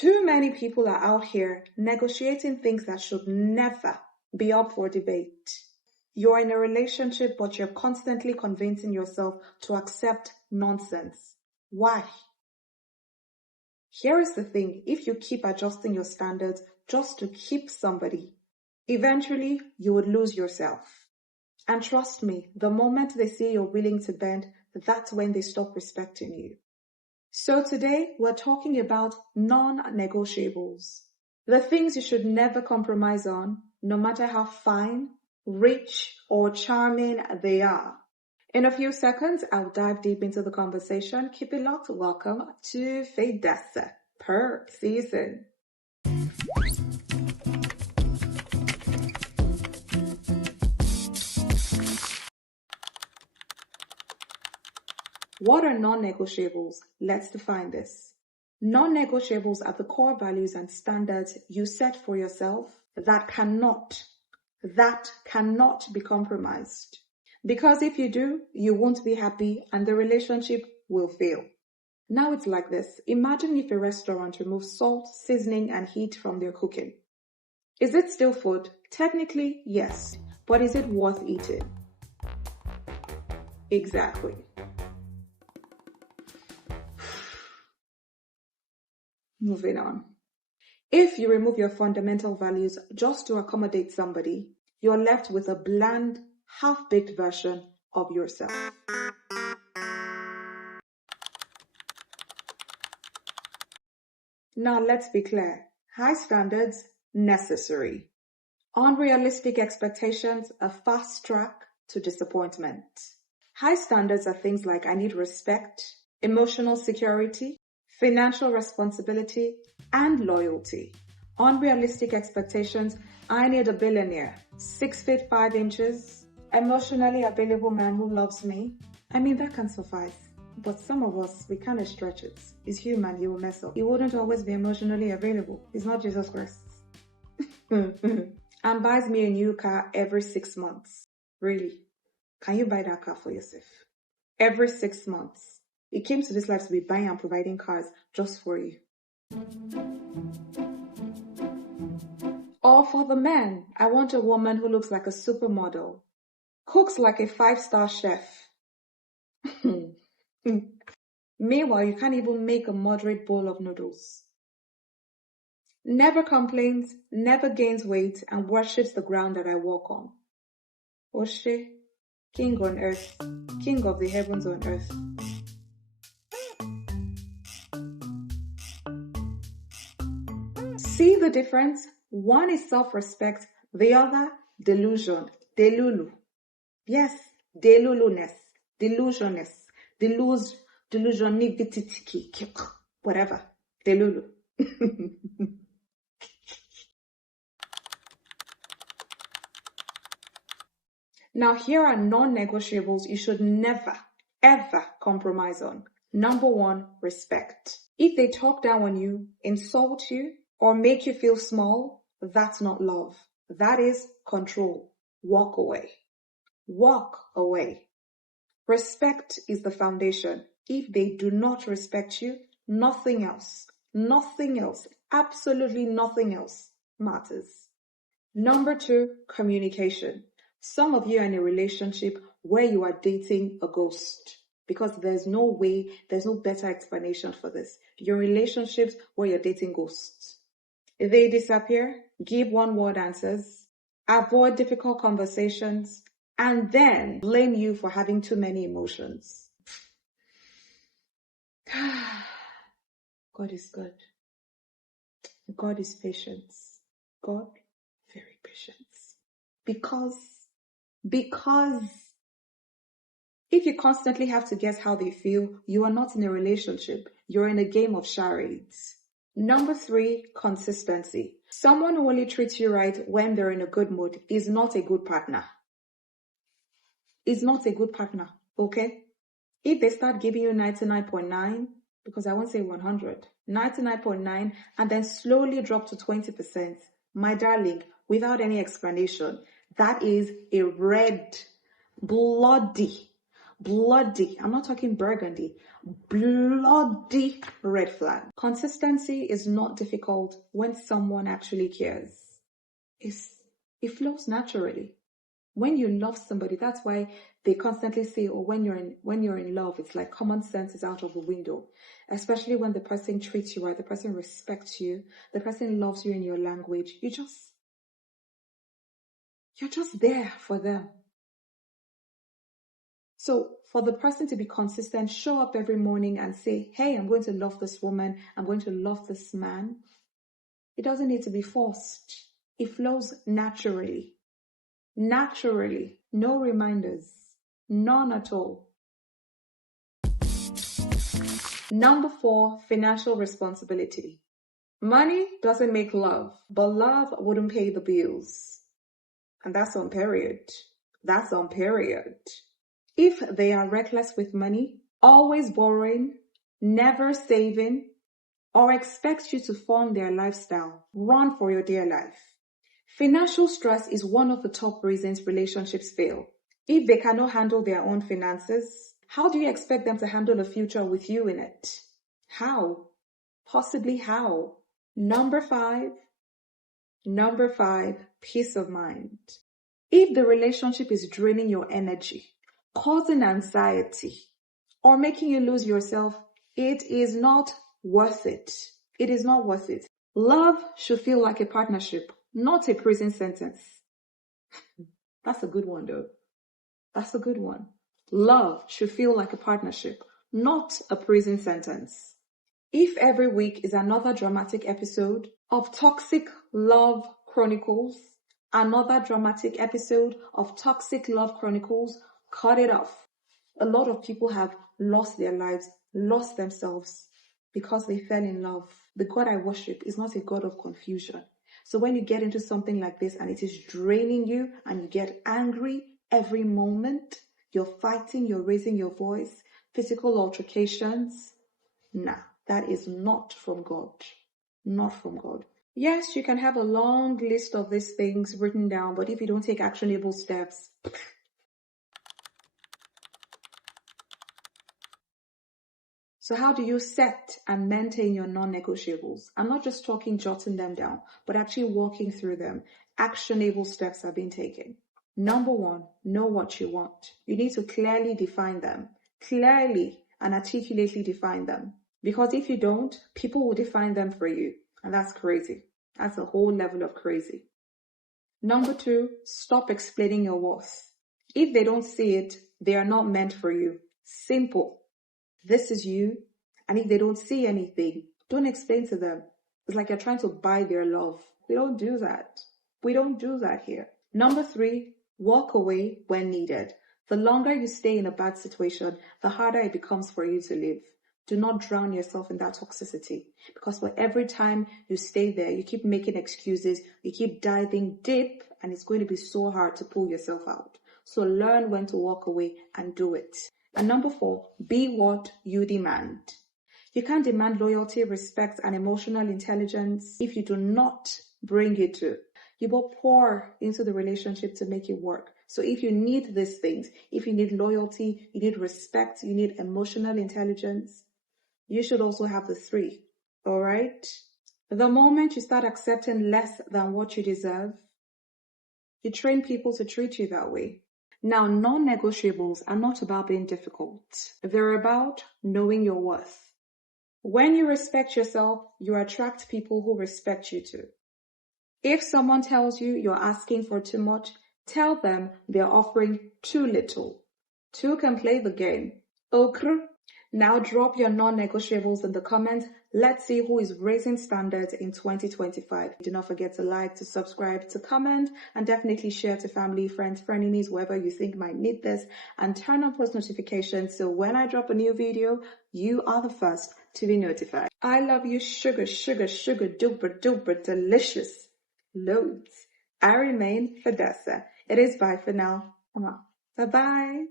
Too many people are out here negotiating things that should never be up for debate. You're in a relationship, but you're constantly convincing yourself to accept nonsense. Why? Here is the thing, if you keep adjusting your standards just to keep somebody, eventually you would lose yourself. And trust me, the moment they see you're willing to bend, that's when they stop respecting you. So today, we're talking about non-negotiables. The things you should never compromise on, no matter how fine, rich, or charming they are. In a few seconds, I'll dive deep into the conversation. Keep it locked. Welcome to Fedessa per season. What are non-negotiables? Let's define this. Non-negotiables are the core values and standards you set for yourself that cannot be compromised. Because if you do, you won't be happy and the relationship will fail. Now it's like this. Imagine if a restaurant removes salt, seasoning, and heat from their cooking. Is it still food? Technically, yes. But is it worth eating? Exactly. Moving on. If you remove your fundamental values just to accommodate somebody, you're left with a bland, half-baked version of yourself. Now let's be clear. High standards, necessary. Unrealistic expectations, a fast track to disappointment. High standards are things like I need respect, emotional security, financial responsibility, and loyalty. Unrealistic expectations, I need a billionaire, 6 feet 5 inches, emotionally available man who loves me. I mean, that can suffice. But some of us, we kind of stretch it. He's human, he will mess up. He wouldn't always be emotionally available. He's not Jesus Christ. And buys me a new car every 6 months. Really? Can you buy that car for yourself? Every 6 months. He came to this life to be buying and providing cars just for you. Or for the men, I want a woman who looks like a supermodel, cooks like a 5-star chef. Meanwhile, you can't even make a moderate bowl of noodles. Never complains, never gains weight, and worships the ground that I walk on. Oshe, king on earth, king of the heavens on earth. See the difference? One is self-respect, the other, delusion, delulu. Yes, deluluness, delusionness, delusionivity, whatever, delulu. Now here are non-negotiables you should never, ever compromise on. Number 1, respect. If they talk down on you, insult you, or make you feel small, that's not love. That is control. Walk away. Walk away. Respect is the foundation. If they do not respect you, nothing else, absolutely nothing else matters. Number 2, communication. Some of you are in a relationship where you are dating a ghost. Because there's no better explanation for this. You're in relationships where you're dating ghosts. They disappear, give one-word answers, avoid difficult conversations, and then blame you for having too many emotions. God is good. God is patient. God, very patient. Because if you constantly have to guess how they feel, you are not in a relationship. You're in a game of charades. Number 3, consistency. Someone who only treats you right when they're in a good mood is not a good partner. Is not a good partner, okay? If they start giving you 99.9, because I won't say 100, 99.9, and then slowly drop to 20%, my darling, without any explanation, that is a red, bloody, Bloody, I'm not talking burgundy, bloody red flag. Consistency is not difficult when someone actually cares. It flows naturally. When you love somebody, that's why they constantly say, oh, when you're in love, it's like common sense is out of the window. Especially when the person treats you right, the person respects you, the person loves you in your language. You're just there for them. So for the person to be consistent, show up every morning and say, hey, I'm going to love this woman, I'm going to love this man. It doesn't need to be forced. It flows naturally. Naturally. No reminders. None at all. Number 4, financial responsibility. Money doesn't make love, but love wouldn't pay the bills. And that's on period. That's on period. If they are reckless with money, always borrowing, never saving, or expect you to fund their lifestyle, run for your dear life. Financial stress is one of the top reasons relationships fail. If they cannot handle their own finances, how do you expect them to handle a future with you in it? How? Possibly how? Number 5, peace of mind. If the relationship is draining your energy, causing anxiety, or making you lose yourself, it is not worth it. It is not worth it. Love should feel like a partnership, not a prison sentence. That's a good one, though. That's a good one. Love should feel like a partnership, not a prison sentence. If every week is another dramatic episode of Toxic Love Chronicles, another dramatic episode of Toxic Love Chronicles, cut it off. A lot of people have lost their lives, lost themselves because they fell in love. The God I worship is not a God of confusion. So when you get into something like this and it is draining you and you get angry every moment, you're fighting, you're raising your voice, physical altercations, that is not from God. Not from God. Yes, you can have a long list of these things written down, but if you don't take actionable steps, so how do you set and maintain your non-negotiables? I'm not just talking jotting them down, but actually walking through them. Actionable steps are being taken. Number 1, know what you want. You need to clearly define them. Clearly and articulately define them. Because if you don't, people will define them for you. And that's crazy. That's a whole level of crazy. Number 2, stop explaining your worth. If they don't see it, they are not meant for you. Simple. This is you. And if they don't see anything, don't explain to them. It's like you're trying to buy their love. We don't do that. We don't do that here. Number 3, walk away when needed. The longer you stay in a bad situation, the harder it becomes for you to live. Do not drown yourself in that toxicity, because for every time you stay there, you keep making excuses, you keep diving deep, and it's going to be so hard to pull yourself out. So learn when to walk away and do it. And number 4, be what you demand. You can't demand loyalty, respect, and emotional intelligence if you do not bring it to. You will pour into the relationship to make it work. So if you need these things, if you need loyalty, you need respect, you need emotional intelligence, you should also have the 3. All right? The moment you start accepting less than what you deserve, you train people to treat you that way. Now, non-negotiables are not about being difficult. They're about knowing your worth. When you respect yourself, you attract people who respect you too. If someone tells you you're asking for too much, tell them they're offering too little. 2 can play the game. Okay? Now drop your non-negotiables in the comments. Let's see who is raising standards in 2025. Do not forget to like, to subscribe, to comment, and definitely share to family, friends, frenemies, whoever you think might need this, and turn on post notifications so when I drop a new video, you are the first to be notified. I love you, sugar, sugar, sugar, duper, duper, delicious. Loads. I remain Fidessa. It is bye for now. Bye-bye.